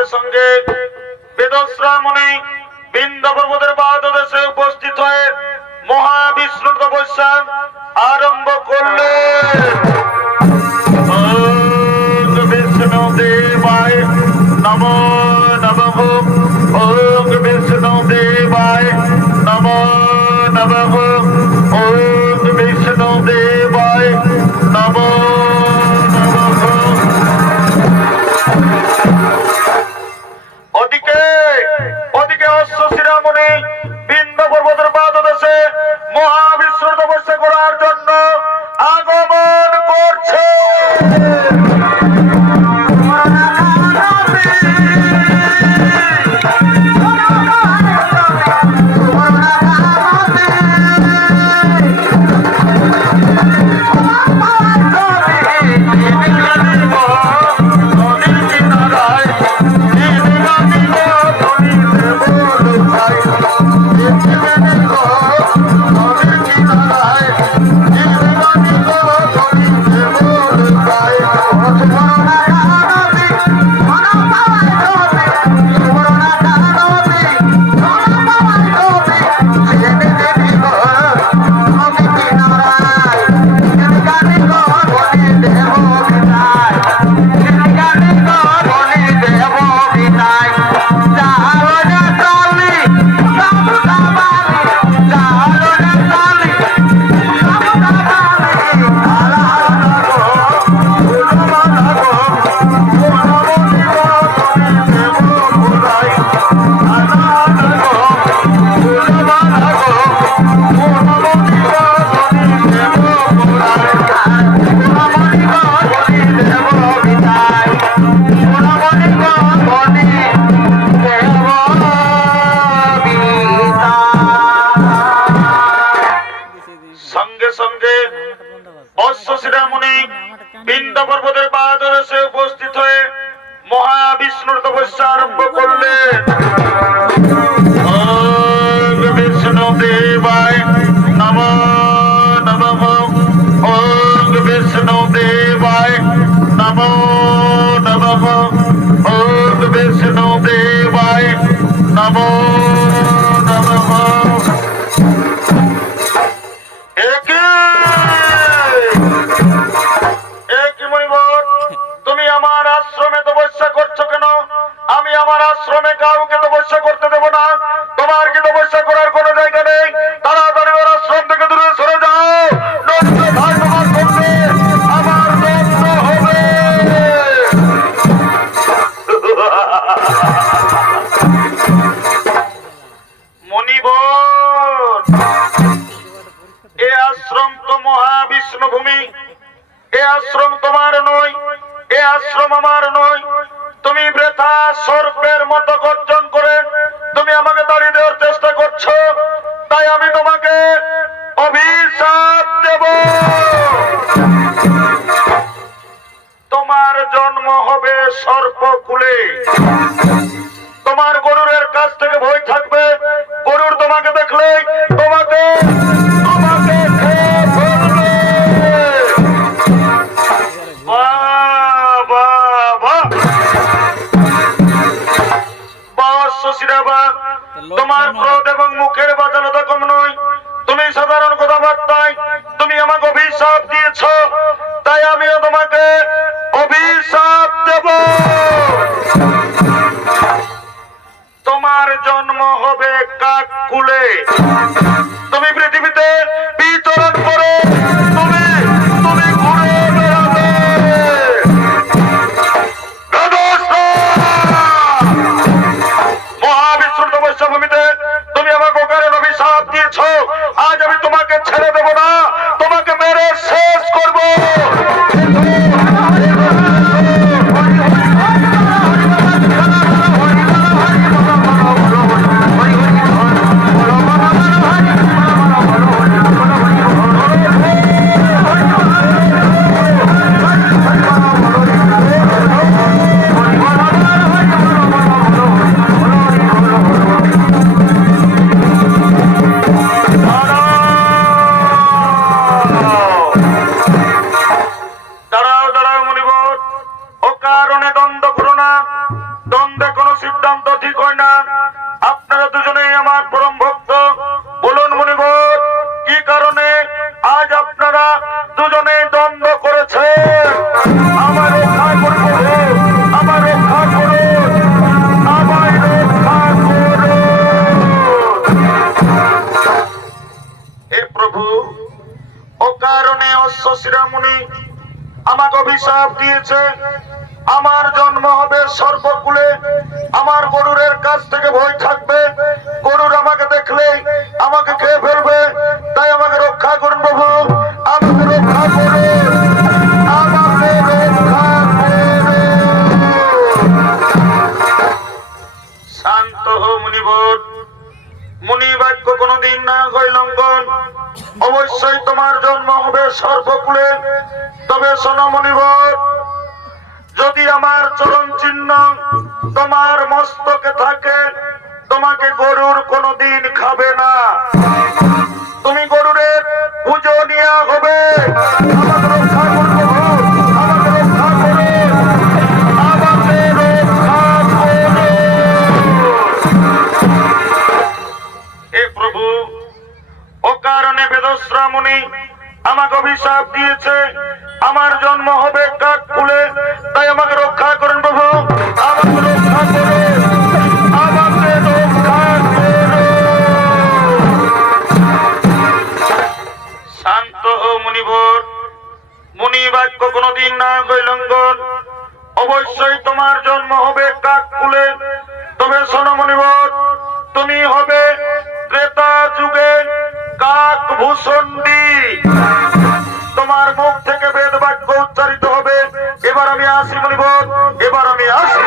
সঙ্গে সঙ্গে বেদশ্রামণি বিন্দ পর্বতের পাদদেশে উপস্থিত হয়ে মহাবিষ্ণুর তপস্যা আরম্ভ করলেন। ওম বিষ্ণু দেবায় নমো নমঃ। ওম বিষ্ণু দেবায় নমো নমঃ। ওম বিষ্ণু দেবায় নমো নমঃ। ওদিকে অশ্বশিরামণি বিন্দ পর্বতের পাদদেশে মহাবিষ্ণুর তপস্যা করার জন্য আগমন করছে। বিন্দ পর্বতের পাদদেশে উপস্থিত হয়ে মহাবিষ্ণুর তপস্যা আরম্ভ করলেন। ওম বিষ্ণু দেবায় নমো নমঃ। ওম বিষ্ণু দেবায় নমো নমঃ। ওম বিষ্ণু দেবায় নমো নমঃ। তুমি আমার আশ্রমে তপস্যা করছো কেন? আমি আমার আশ্রমে কাউকে তপস্যা করতে দেব না। তোমার কি তপস্যা করার কোনো জায়গা নেই? তাড়াতাড়ি ওর আশ্রম থেকে দূরে সরে যাও, নইলে ভাই তোমার সঙ্গে আমার দ্বন্দ্ব হবে। মণিবর, এ আশ্রম তো মহাবিষ্ণু ভূমি। এ আশ্রম তোমার নয়, এ আশ্রম আমার নয়। তুমি বৃথা সর্পের মতো গর্জন করে তুমি আমাকে তাড়িয়ে দেওয়ার চেষ্টা করছো, তাই আমি তোমাকে অভিশাপ দেব। তোমার জন্ম হবে সর্পকুলে। তোমার গরুরের কাছ থেকে ভয় থাকবে। গরুর তোমাকে দেখলেই তোমাকে খেয়ে ফেলবে। তোমার ক্রোধ এবং মুখের বাচালতা কম নয়। তুমি সাধারণ কথাবার্তায় তুমি আমাকে অভিশাপ দিয়েছ, তাই আমিও তোমাকে অভিশাপ দেব। তোমার জন্ম হবে কাককুলে। তুমি পৃথিবীতে বিচরণ করো, তুমি ঘুরে বেড়াবে। মহাবিষ্ণুর তপস্যা ভূমিতে তুমি আমাকে অকারণ অভিশাপ দিয়েছ। আজ আমি তোমাকে ছেড়ে দেব না, তোমাকে মেরে শেষ করব। অভিশাপ দিয়েছে আমার জন্ম হবে সর্বকুলে, আমার গরুরের কাছ থেকে ভয় থাকবে, গরুর আমাকে দেখলে আমাকে খেয়ে ফেলবে, তাই আমাকে রক্ষা করুন প্রভু, আমাকে রক্ষা করুন, আমাকে রক্ষা করুন। শান্ত হো মুনিবর, মুনি বাক্য কোনদিন না হয় লঙ্ঘন, অবশ্যই তোমার জন্ম হবে সর্বকুলে। তবে শোনো মুনিবর, যদি আমার চরণ চিহ্ন তোমার মস্তকে থাকে, তোমাকে গরুর কোনদিন খাবে না, তুমি গরুরের পুজো নেওয়া হবে। আমাকে রক্ষা করবে, আমাকে রক্ষা করে, আমাকে রক্ষা করে। হে প্রভু, অকারণে বেদস্রা মুনি আমাকে অভিশাপ দিয়েছে আমার জন্ম হবে কাককুলে, তাই আমাকে রক্ষা করুন প্রভু, আমাকে রক্ষা করে, আমাকে রক্ষা করে। শান্ত হো মুনিবর, মুনি বাক্য কোনদিন না হয় লঙ্ঘন, অবশ্যই তোমার জন্ম হবে কাককুলে। তবে শোনো মুনিবর, তুমি হবে ত্রেতা যুগে কাক ভূষণ্ডী, তোমার মুখ থেকে বেদ বাক্য উচ্চারিত হবে। এবার আমি আসি মুনিবর, এবার আমি আসি।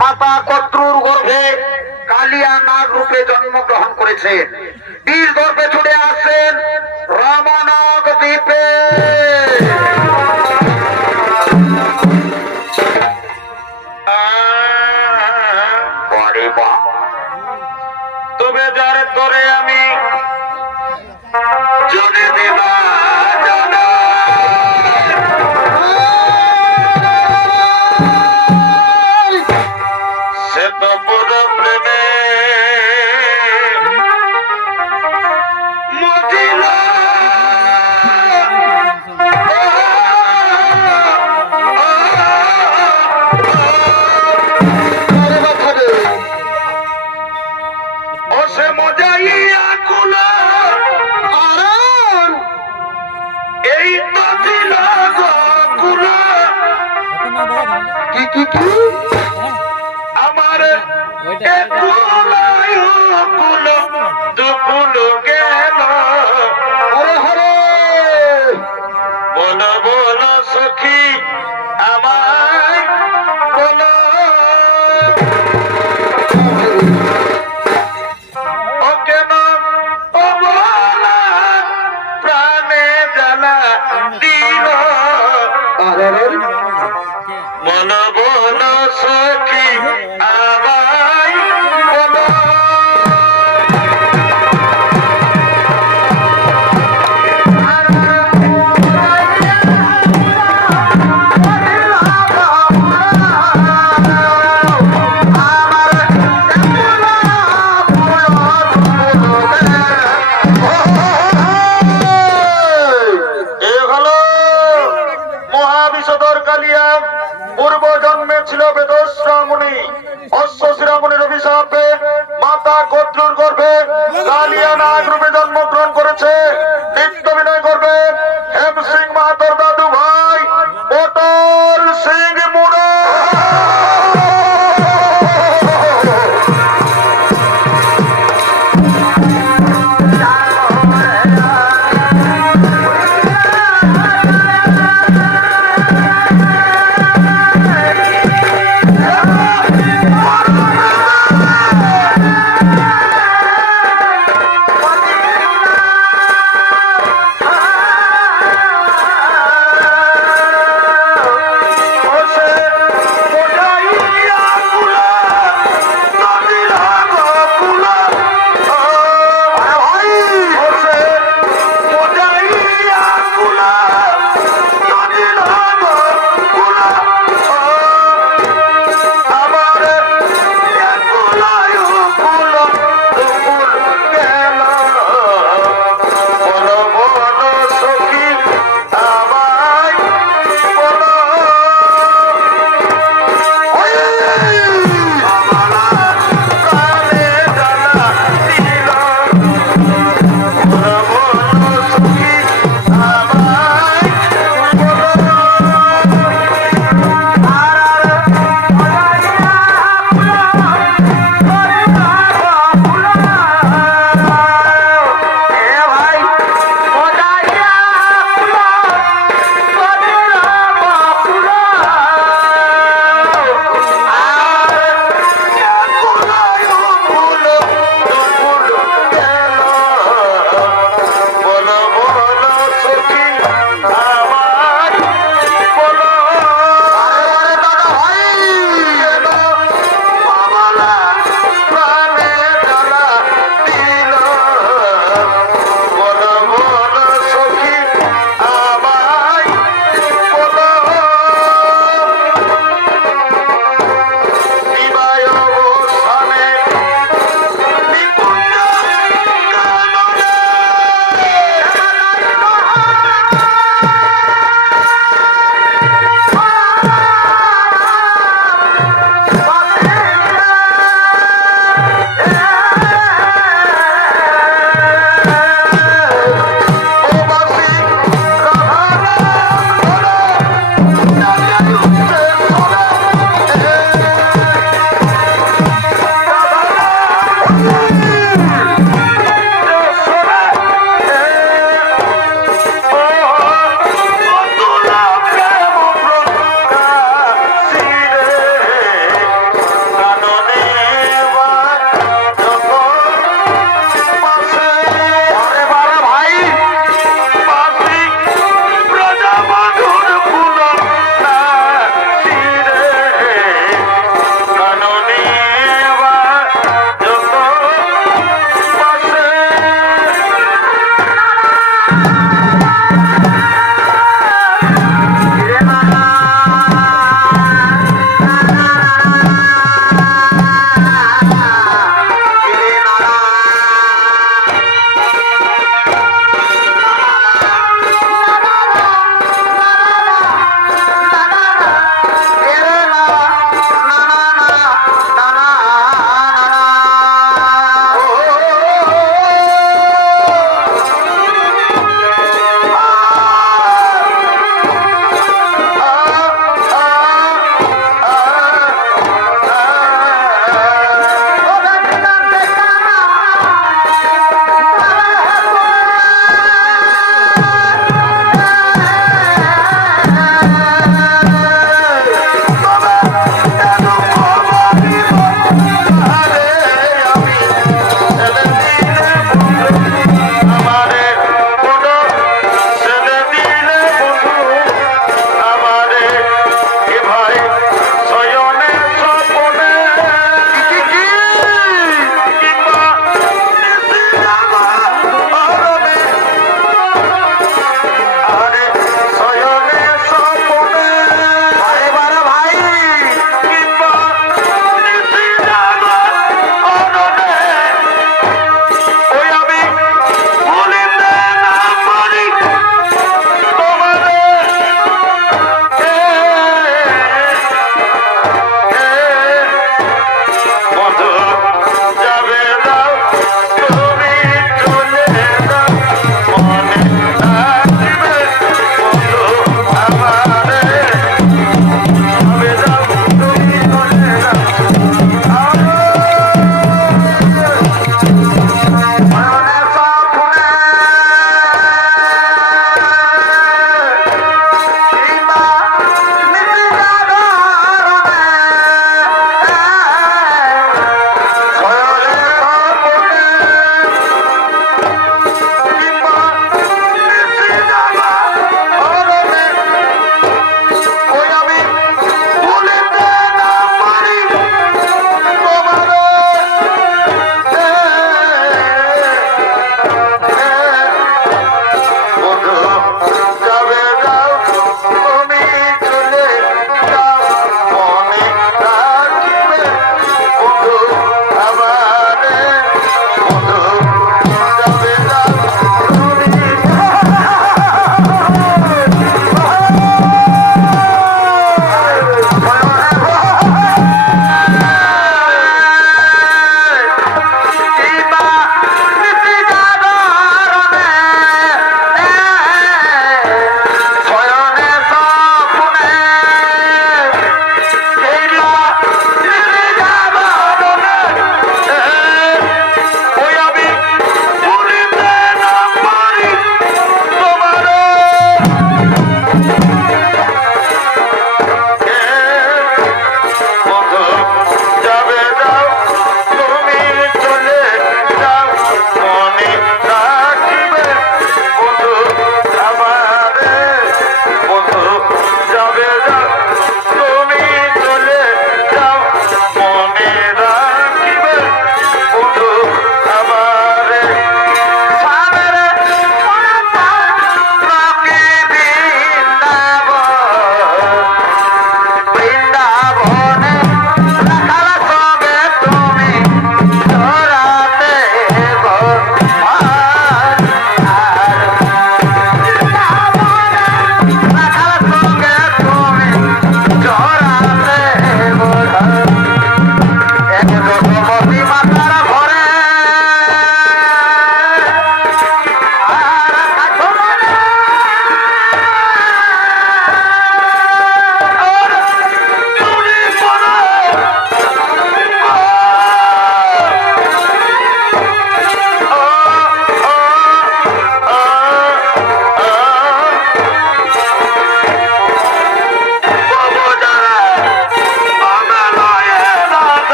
মাতা কর্ত্রুর গর্ভে কালিয়া নাগ রূপে জন্মগ্রহণ করেছেন, বীর গর্ভে চলে আসেন রামনাগ দ্বীপে। তবে যার করে আমি যদি দেবা আমার গেল বলো বলো সখী আমায় বলো, ও কেন ও বলা প্রাণে জ্বালা দিল, বলো বলো সখী আমায় বলো। পূর্ব জন্মে ছিল বেদস্রা মুনি, অশ্বশিরা মুনির অভিশাপে মাতা কর্ত্রুর গর্ভে কালিয়া নাগ রূপে জন্মগ্রহণ করেছে। নিত্য বিনয় করবে হেম সিং মাতার দাদু ভাই পটল সিং মুড়া।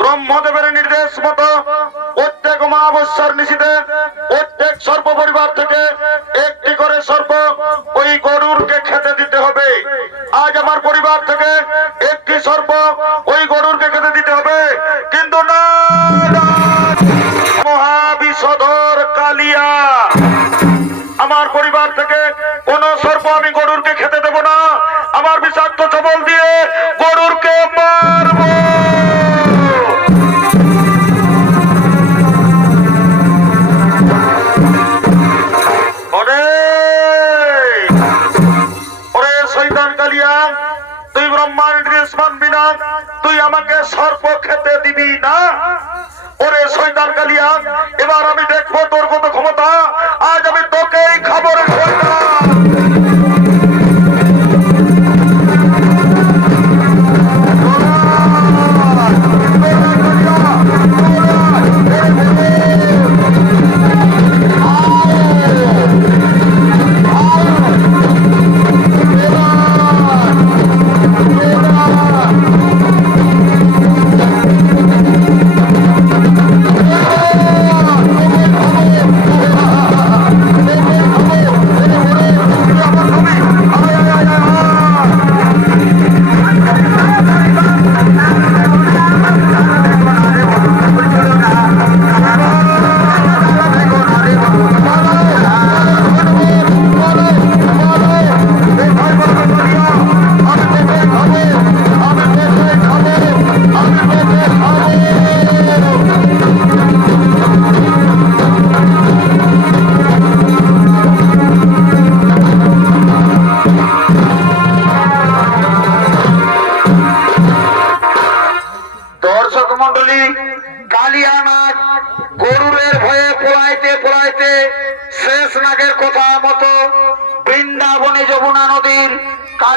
ব্রহ্মদেবের নির্দেশ মতো প্রত্যেক অমাবস্যার নিশীথে প্রত্যেক সর্প পরিবার থেকে একটি করে সর্প ওই গরুরকে খেতে দিতে হবে। আজ আমার পরিবার থেকে একটি সর্প ওই গরুরকে খেতে দিতে হবে, কিন্তু না, মহাবিষধর কালিয়া, আমার পরিবার থেকে কোন সর্প আমি গরুরকে খেতে দেব না। আমার বিষাক্ত ছবল দিয়ে গরুরকে মারবো। তুই ব্রহ্মার নির্দেশ মানবি না, তুই আমাকে সর্প খেতে দিবি না। ওরে শয়তান কালিয়া, এবার আমি দেখবো তোর কত ক্ষমতা। আজ আমি তোকেই খবর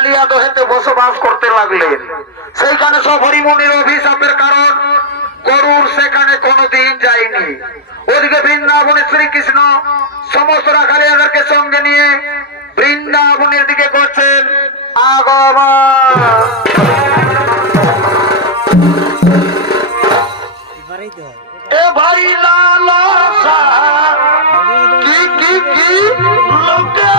কালিয়াদহেতে বসবাস করতে লাগলেন। সেইখানে সব হরিমুনির অভিশাপের কারণ গরুর সেখানে কোনোদিন যায়নি। ওদিকে বৃন্দাবনে শ্রীকৃষ্ণ সমস্ত রাখালিয়াদেরকে সঙ্গে নিয়ে বৃন্দাবনের দিকে করছেন আগমন। এ ভাই লালসা কি কি কি লোকে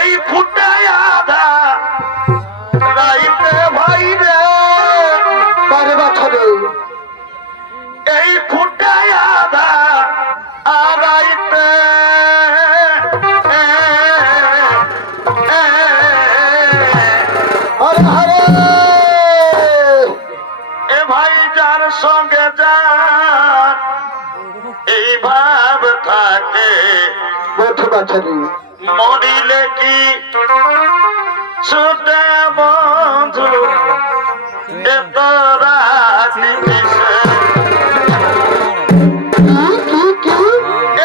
এই ফুটায় আধা রাইতে ভাই রে বারে বাছরে এই ফুটায় আধা আড়াইতে এ ভাই যার সঙ্গে যা এই ভাব থাকে মরিলে কি ছুটে বন্ধু এত রাতি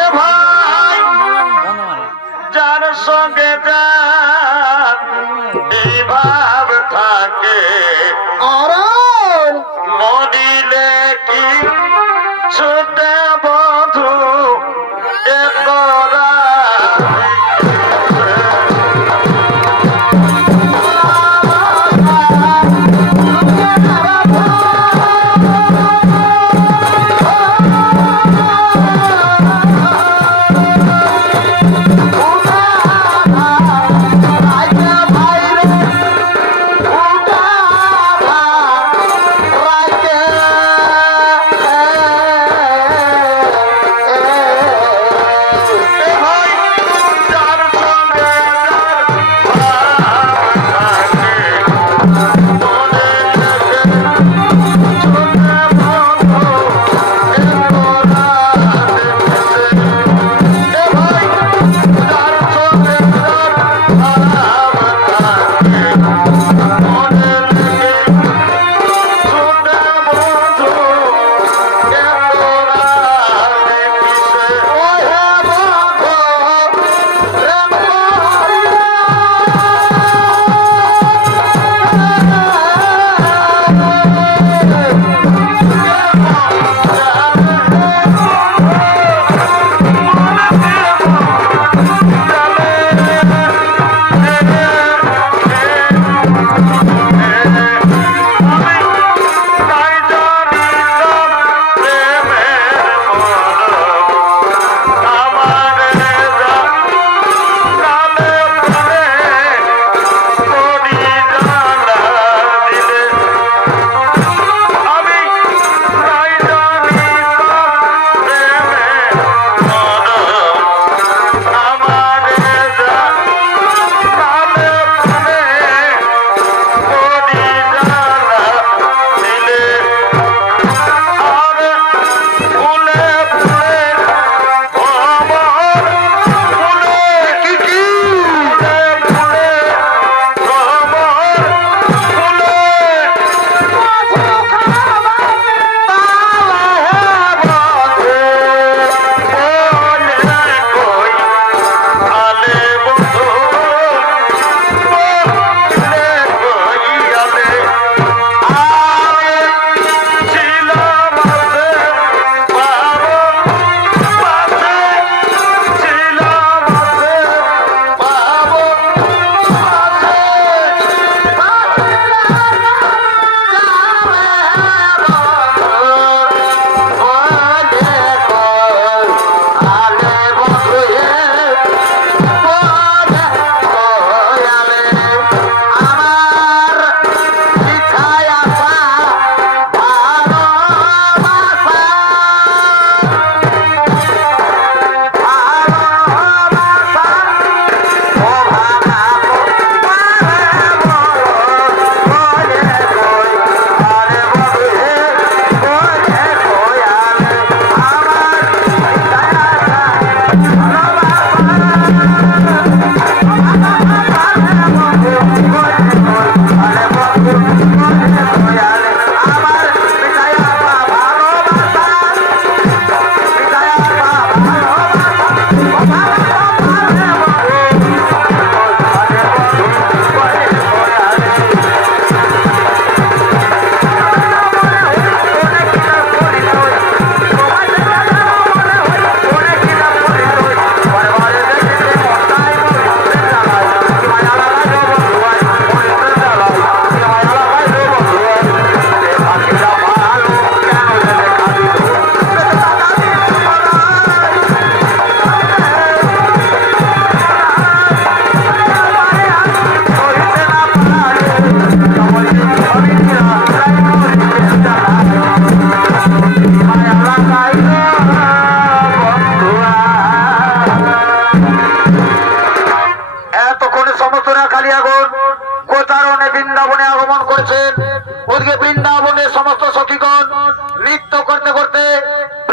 এ ভাই যার সঙ্গে যা এই ভাব থাকে মরিলে কি ছুটে বন্ধু এত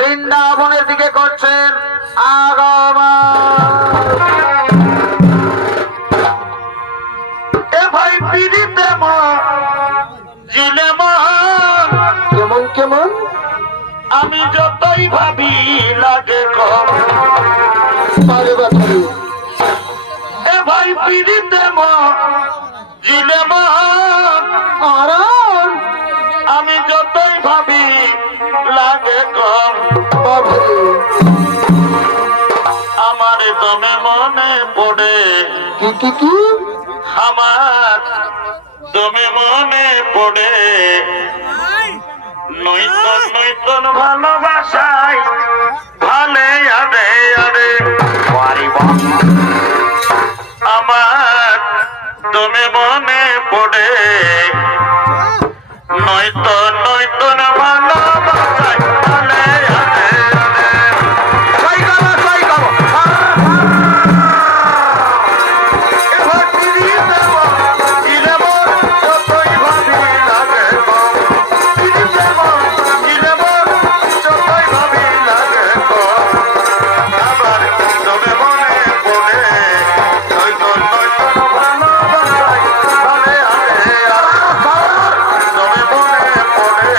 বৃন্দাবনের দিকে করছেন আগমন। এ ভাই পিড়িতে মন জিলে মন কেমন কেমন? আমি যতই ভাবি লাগে কম। আরে বাবারে, এ ভাই পিড়িতে মন জিলে মন আরাম আমি যতই ভাবি লাগে কম। বাবারে, আমার দমে মনে পড়ে কি কি কি? আমার দমে মনে পড়ে নৈতন নৈতন ভালোবাসায় ভালে আরে আরে আমার দমে মনে পড়ে নৈতন নৈতন ভালোবাসায় ভালে আরে আরে। সাই গাবো, সাই গাবো। এবার ফিরিয়ে দেব, ফিরে মন যতই ভাবি লাগে কম। ফিরে দেব, ফিরে মন যতই ভাবি লাগে কম। আমার তবে মনে পড়ে নৈতন নৈতন ভালোবাসায় ভালে আরে আরে। তবে মনে পড়ে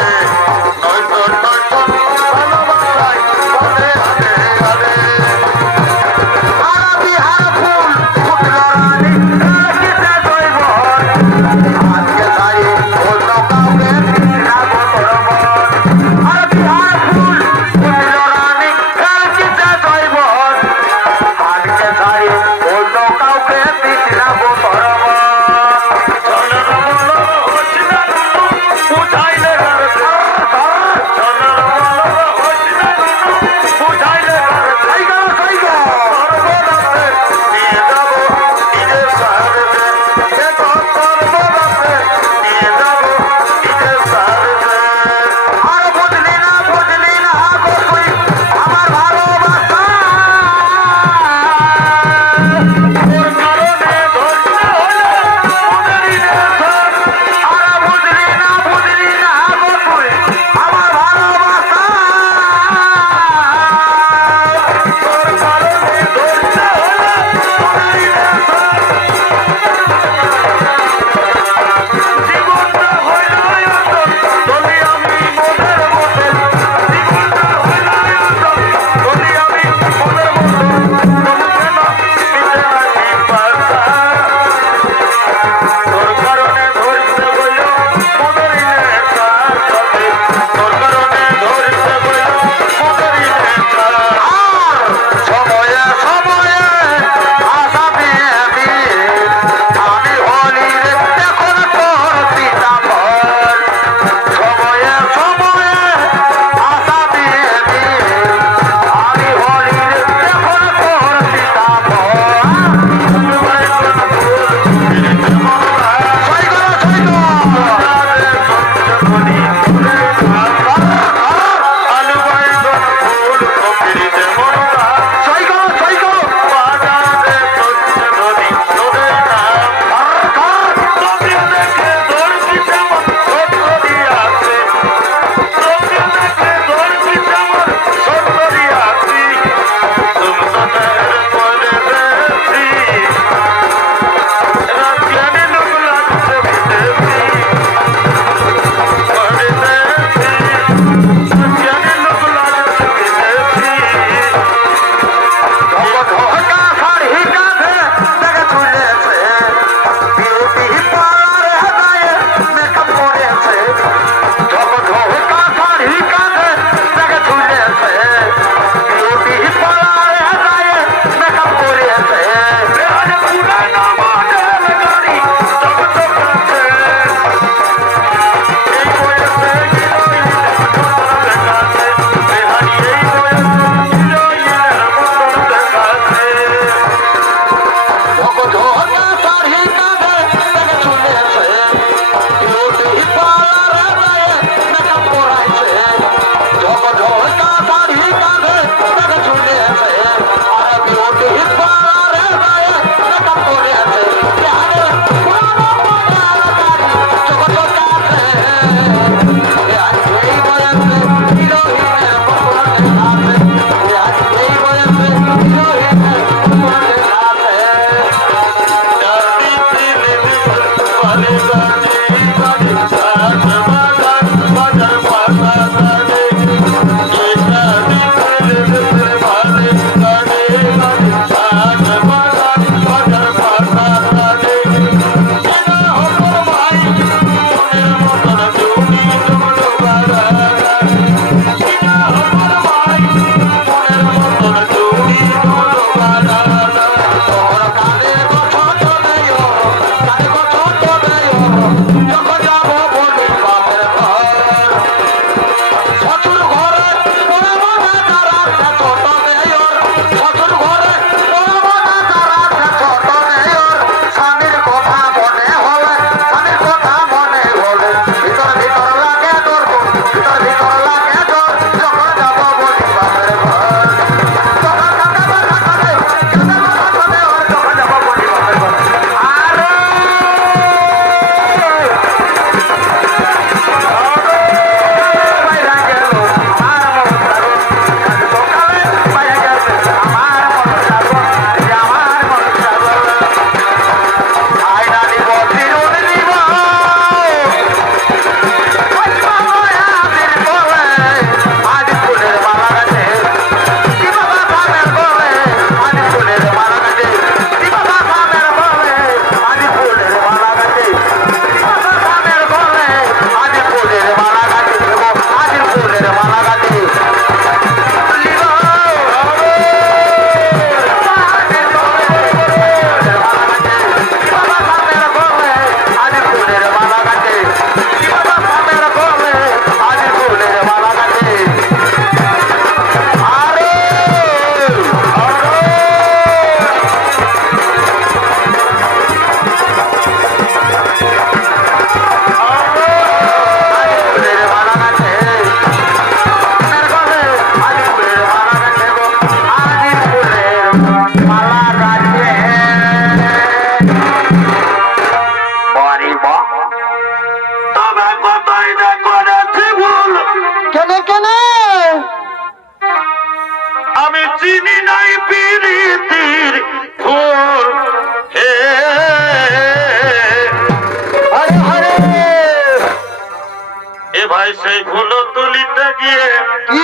সেই ফুল তুলিতে গিয়ে কি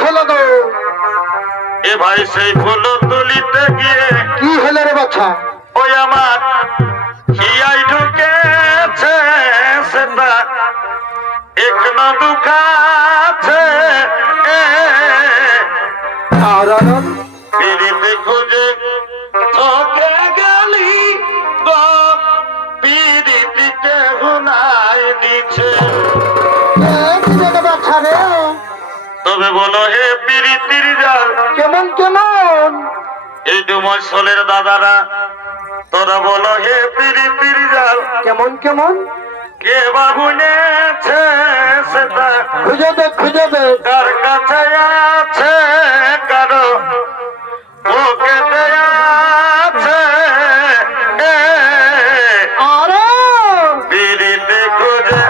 হলো গো? এ ভাই সেই ফুল তুলিতে গিয়ে কি হলো রে বাছা? ওই আমার হিয়াই ঢুকেছে সেটা এখনো দুখাছে নারায়ণ পিড়িতে খুঁজে তোকে গেলি গো পিড়িতে হুনাই দিছে কি রে বাছা রে? তবে বলো হে পিড়িতির জাল কেমন কেমন? এই ডুমসলের দাদারা তোরা বলো হে পিড়িতির জাল কেমন কেমন? কে বাবুনেছে সেটা খুঁজে দে কার কাছে আছে কারো ওকে দেয়াছে আরে পিড়িতে খুঁজে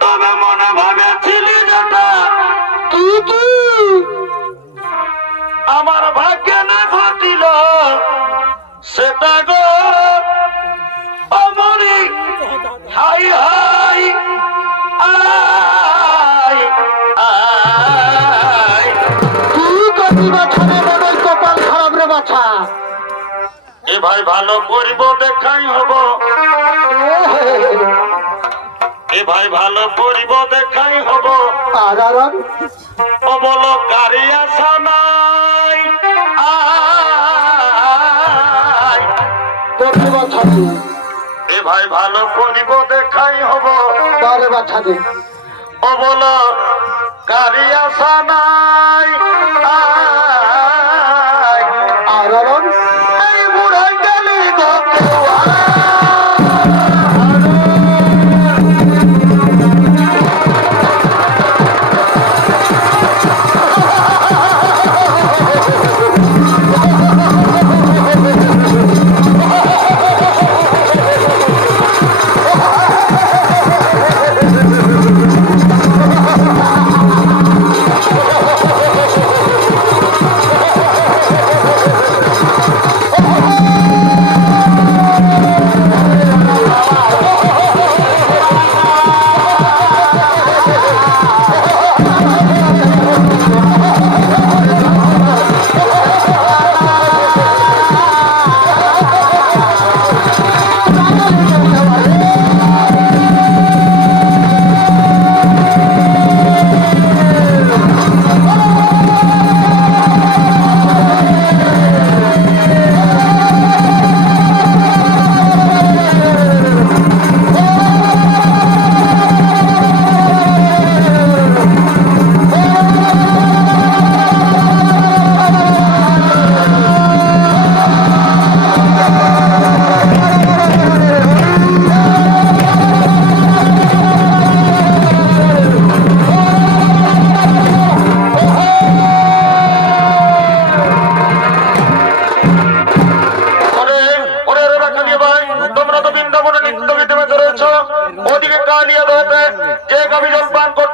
তবে মনে ভাবেছিলি যেটা কি আমার ভাগ্যে না ঘটিল সেটা গো অমরি হাই হাই আই আই কি করবি বাছা রে? মনে কপাল খারাপ রে বাছা। এ ভাই ভালো করিব দেখাই হব এ ভাই ভালো করিব দেখাই হব নারায়ণ ও বলো গাড়ি আসা নাই আই করবি বাছা রে? এ ভাই ভালো করিব দেখাই হব বারে বাছা রে। ও বলো গাড়ি আসা নাই আই নারায়ণ এই বুড়াই গেলি গো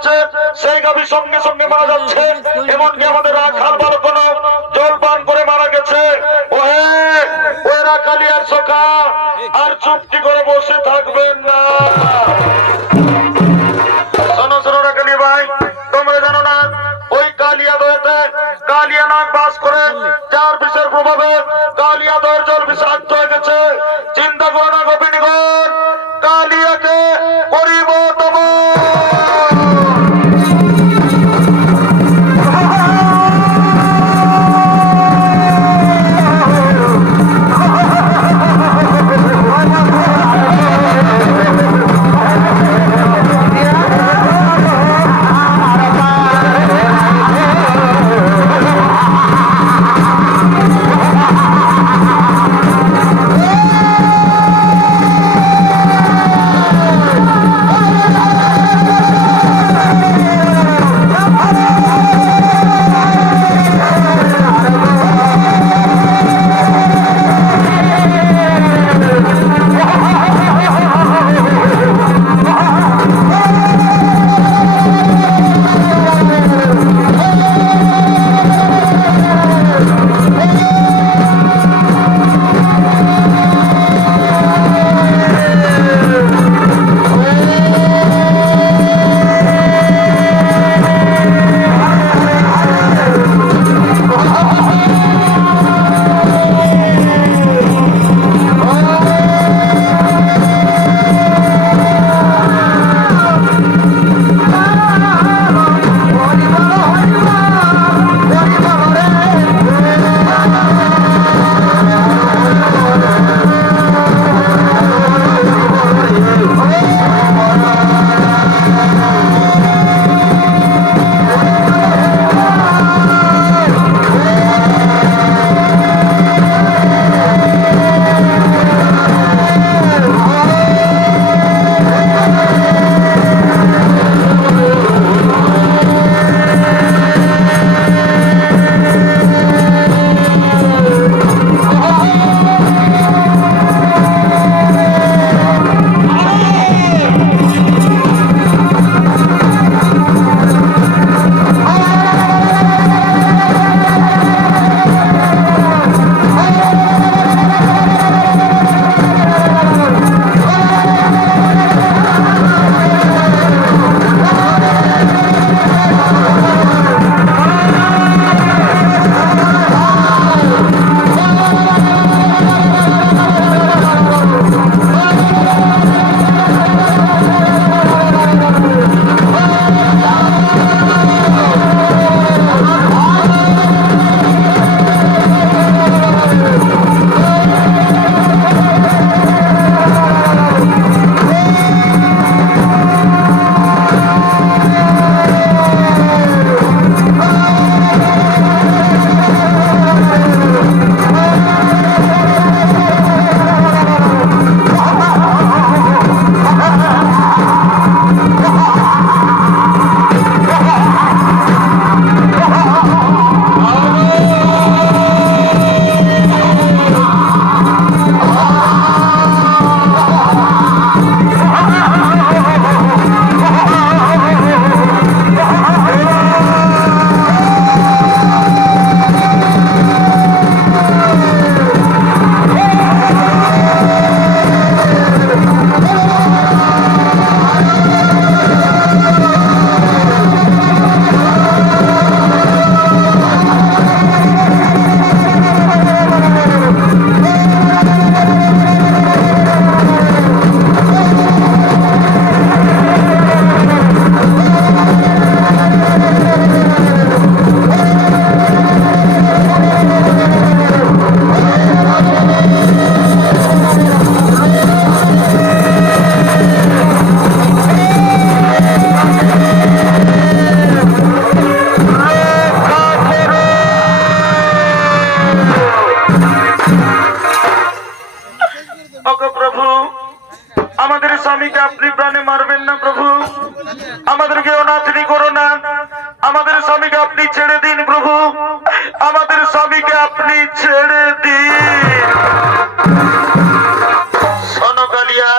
যাচ্ছে, সেই গাভী সঙ্গে সঙ্গে মারা যাচ্ছে। এমনকি আমাদের রাখাল বালকনো জল পান করে মারা গেছে। ওহে ওই রাখালিয়ার সখা, আর চুপটি করে বসে থাকবেন না। শোনো শোনো রাখালি ভাই, তোমরা জানো না ওই কালিয়া দয়েতে কালিয়া নাগ বাস করে, যার বিষের প্রভাবে কালিয়া দয়ের জল বিষাক্ত হয়ে গেছে। চিন্তা করো না গোপিনীগণ, কালিয়াকে করিব তব। স্বামীকে আপনি প্রাণে মারবেন না প্রভু, আমাদেরকে অনাথনি করো না, আমাদের স্বামীকে আপনি ছেড়ে দিন প্রভু, আমাদের স্বামীকে আপনি ছেড়ে দিন। শোনো কালিয়া,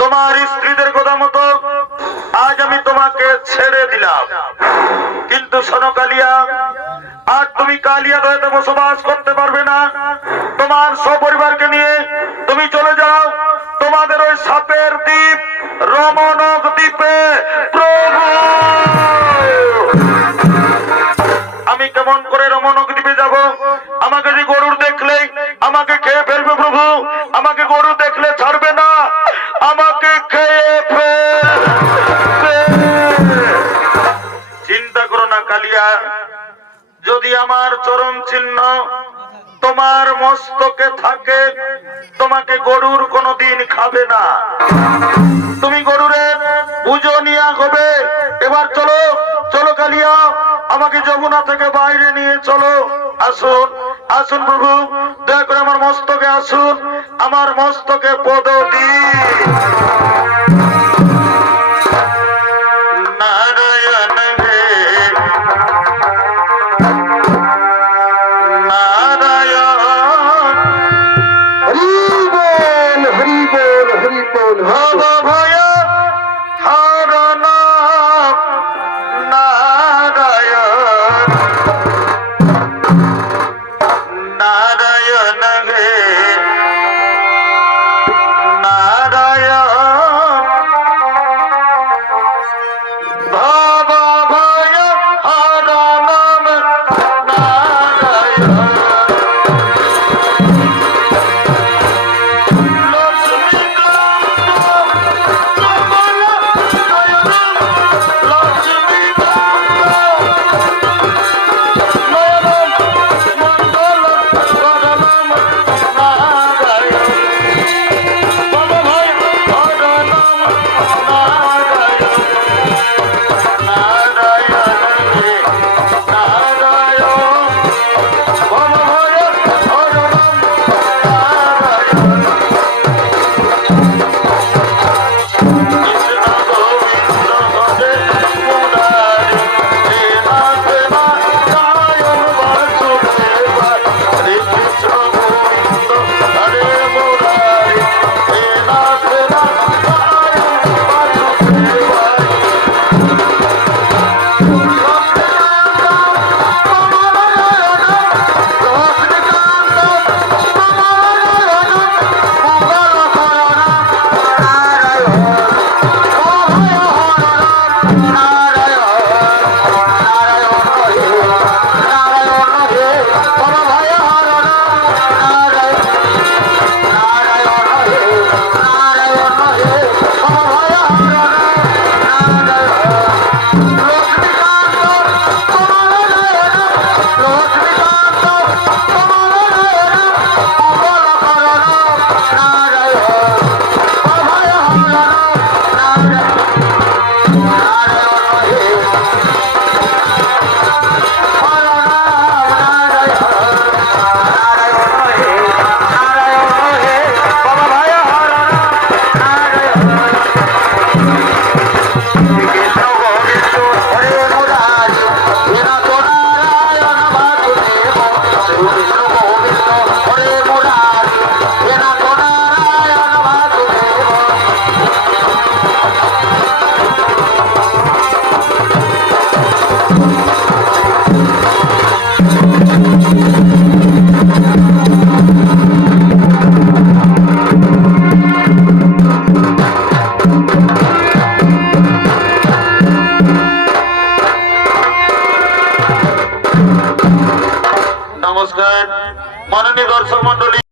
তোমার স্ত্রীদের কথা মতো আজ আমি তোমাকে ছেড়ে দিলাম, কিন্তু শোনো কালিয়া, আর তুমি কালিয়া দয়াতে বসবাস করতে পারবে না। তোমার সপরিবারকে নিয়ে তুমি চলে যাও তোমাদের ওই সাপের দ্বীপ রমণক দ্বীপে। প্রভু, আমি কেমন করে রমণক দ্বীপে যাব? আমাকে যে গরুর দেখলেই আমাকে খেয়ে ফেলবে প্রভু, আমাকে গরু দেখলে ছাড়বে না, আমাকে খেয়ে ফেলবে। চিন্তা করো না কালিয়া, যদি আমার চরণ চিহ্ন তোমার মস্তকে থাকে, তোমাকে গরুর কোনদিন খাবে না। তুমি গরুরের পুজো নিয়ে হবে। এবার চলো চলো কালিয়া, আমাকে যমুনা থেকে বাইরে নিয়ে চলো। আসুন আসুন প্রভু, দয়া করে আমার মস্তকে আসুন, আমার মস্তকে পদ দিন। নারায়ণ হে নারায়ণ, হরি বল হরি বল হরি বল। ভব ভয় হরণ নারায়ণ, নারায়ণ হে নারায়ণ, ভব ভয় হরণ নারায়ণ।